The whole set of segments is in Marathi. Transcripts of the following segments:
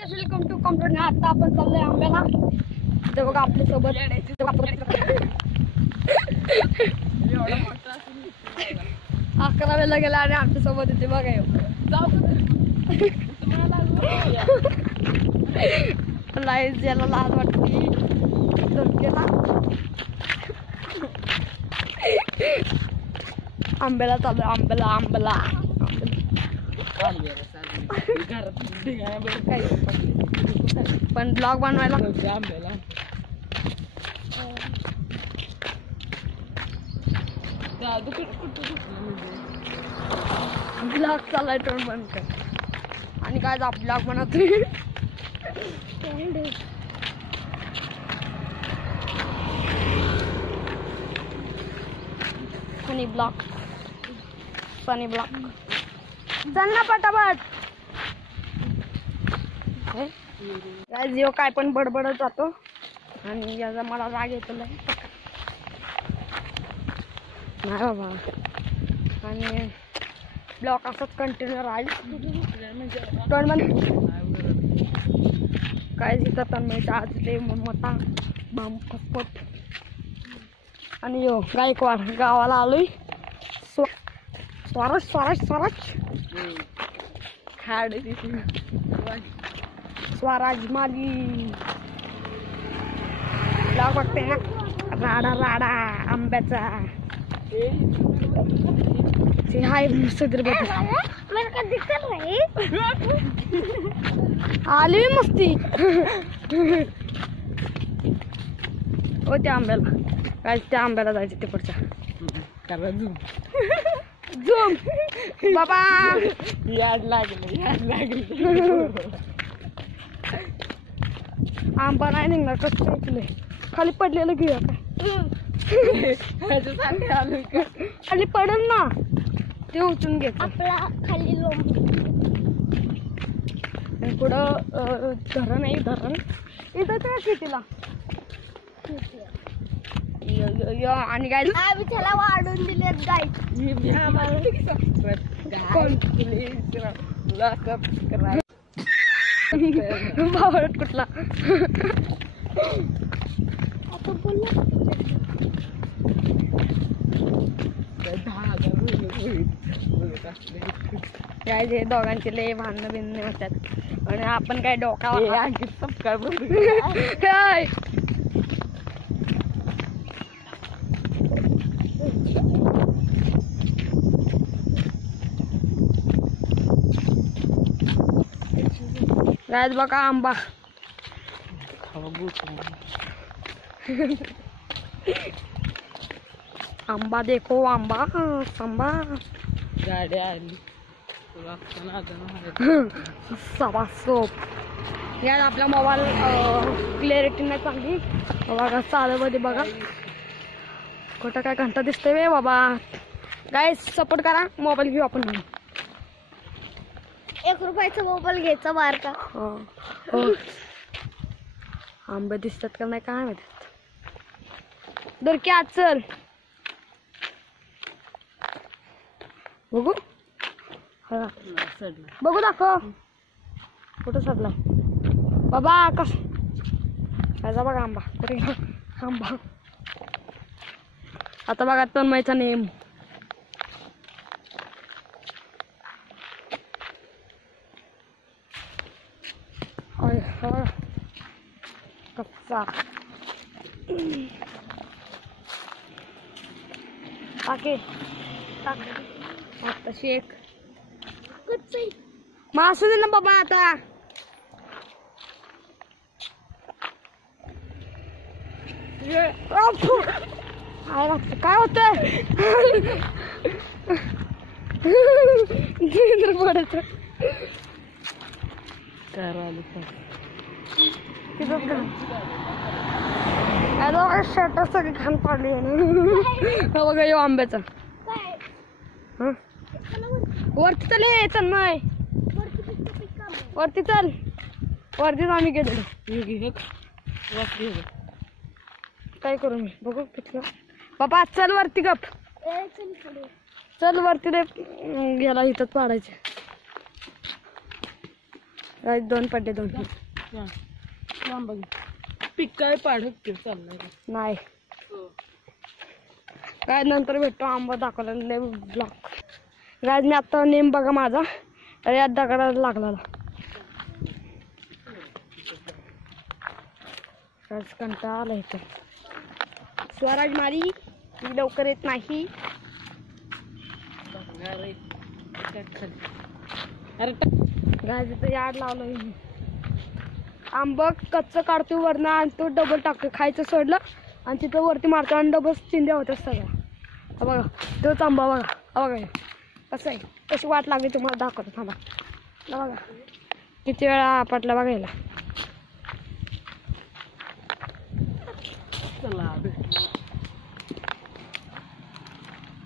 Welcome to computer. आता आपण चाललोय आंब्याला. ते बघा आपल्या सोबत 11 गेला आणि आमच्या सोबत येते बघा. लाईट ज्याला लाज वाटते आंब्याला चालू आंब्याला पण ब्लॉग बनवायला आंब्याला ब्लॉग चाललाय तोंड बंद कर. आणि काय ब्लॉग बनवतोय फनी ब्लॉग चल ना पटापट. जिओ काय पण बडबडत जातो आणि याचा मला राग येतो नाही बाबा. आणि ब्लॉक असंच कंटिन्यू राहील. काय तिथं तन्मयचा आज ते मोठा बॉम्ब आणि यो गायकवाड गावाला आलोय. स्वराज खाड स्वराज माली ब्लॉग बघते ना. राडा आंब्याचा हाय सदर आली मस्ती हो त्या आंब्याला. काय त्या आंब्याला जायचं तिकडच्या झूम बाबा याड लागले आंबा नाही निघणार. कसं ऐकलंय खाली पडलेलं घेऊया काय खाली पडेल ना ते उचलून घे खाली पुढं धरण आहे. धरण इथं त्या शेतीला आणि गाय त्याला वाढून दिलेत गाय. भावड कुठला आता बोलला काय जे दोघांचे लय भांडणं बिंडणं होतात आणि आपण काय डोकावर काय राज बघा आंबा आंबा देखो आंबा आंबा गाड्या आली सवा सोप यार. आपला मोबाईल क्लिअरिटी नाही चांगली बघा. चालमध्ये बघा कुठं काय घंटा दिसतोय वे बाबा. काय सपोर्ट करा. मोबाईल घेऊ आपण. 1 रुपयाचा मोबाईल घ्यायचा बार का. आंबे दिसतात का नाही काय माहिती. दर की आज चल बघू बघू दाखव कुठं सडला बाबा. कस जा बघा आंबा कुठे आंबा. आता बघा तन्मयचा नेम कच्चा टाके आता शेक मासू दे ना बाबा. आता काय होतंय पडत शर्ट सगळी घाण पाडली बघा. यो आंब्याचा वरती चल तन्मय वरती चल. वरतीच आम्ही गेलो. काय करू मी बघू किती बाबा. चल वरती गप चल वरती दे गेला इथंच पाडायचे. गाईज 2 पडले 2 पीक काय पाडत चालणार नाही काय नंतर भेटतो आंबा दाखवला नेम ब्लॉक गाईज मी आता नेम बघा माझा अरे यात दगडाला लागला गाईज कंटाळा आला इथं स्वराज मारी ती लवकर येत नाही गाईज इथं याड लावलं आंबा कच्चं काढतो वरनं आणि तो डबल टाकतो खायचं सोडलं आणि तिथं वरती मारतो आणि डबल चिंध्या होत्या सगळ्या हा बघा तोच आंबा बघा हा बघा कसं आहे कशी वाट लागली तुम्हाला दाखवतो थांबा हा बघा किती वेळा आपटला बघायला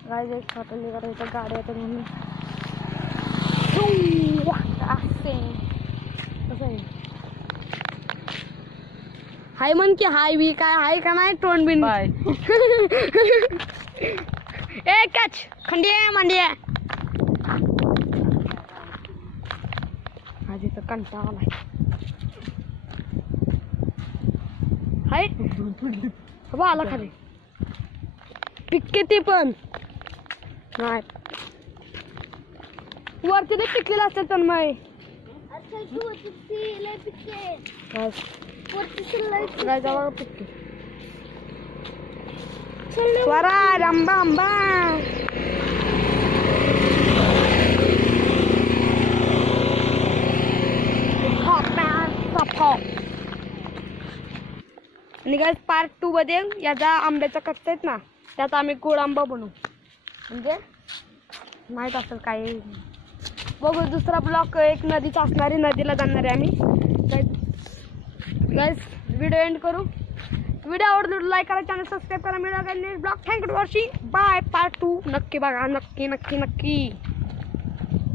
गाईज एक छोटं निघालं इथं गाड्या येतात म्हणून कसं आहे हाय म्हण की हाय बी काय हाय का नाही तोंड बिन ए कच खंडी आहे मांडी आहे आज इथं कंटाळा आलाय हाय बा आला खाली पिक किती पण नाही वरती नाही पिकलेलं असतं तर मग स्वराज आंबा आंबा आणि गाईज पार्ट 2 मध्ये याचा आंब्याचा कच्चा आहेत ना त्यात आम्ही गोड आंबा बनवू म्हणजे माहीत असेल काय बघू दुसरा ब्लॉक एक नदीचा असणारी नदीला जाणार आहे आम्ही गाईज व्हिडिओ एंड करू व्हिडिओ आवडला लाईक करा चॅनल सबस्क्राईब करा मिळाला ब्लॉग थँक्यू वर्षी बाय पार्ट 2 नक्की बघा नक्की नक्की नक्की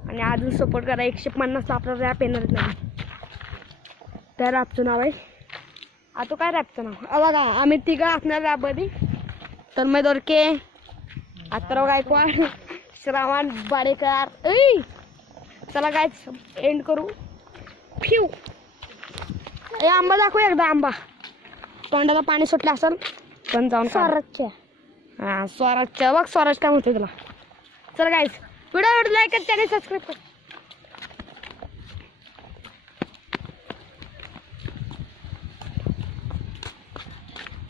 आणि अजून सपोर्ट करा 150 आपला रॅप येणार नाही त्या रॅपचं नाव आहे आता काय रॅपचं नाव बघा आम्ही तिघं असणार रॅपमध्ये तन्मय दोरके अथर्व गायकवाड श्रावण बाडेकर ऐ चला गाईज एंड करू फिव ए आंबा दाखव एकदा आंबा तोंडाला पाणी सुटलं असेल पण जाऊन स्वराजच्या हां स्वराजच्या बघ स्वराज काय म्हणते तुला चला गाईज व्हिडिओ लाईक कर चॅनल सबस्क्राईब कर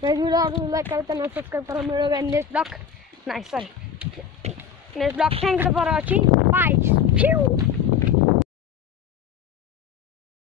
व्हिडिओ लाईक करा चॅनल सबस्क्राईब करा मिळूया नेक्स्ट ब्लॉग नाही sorry next blog thank you for watching bye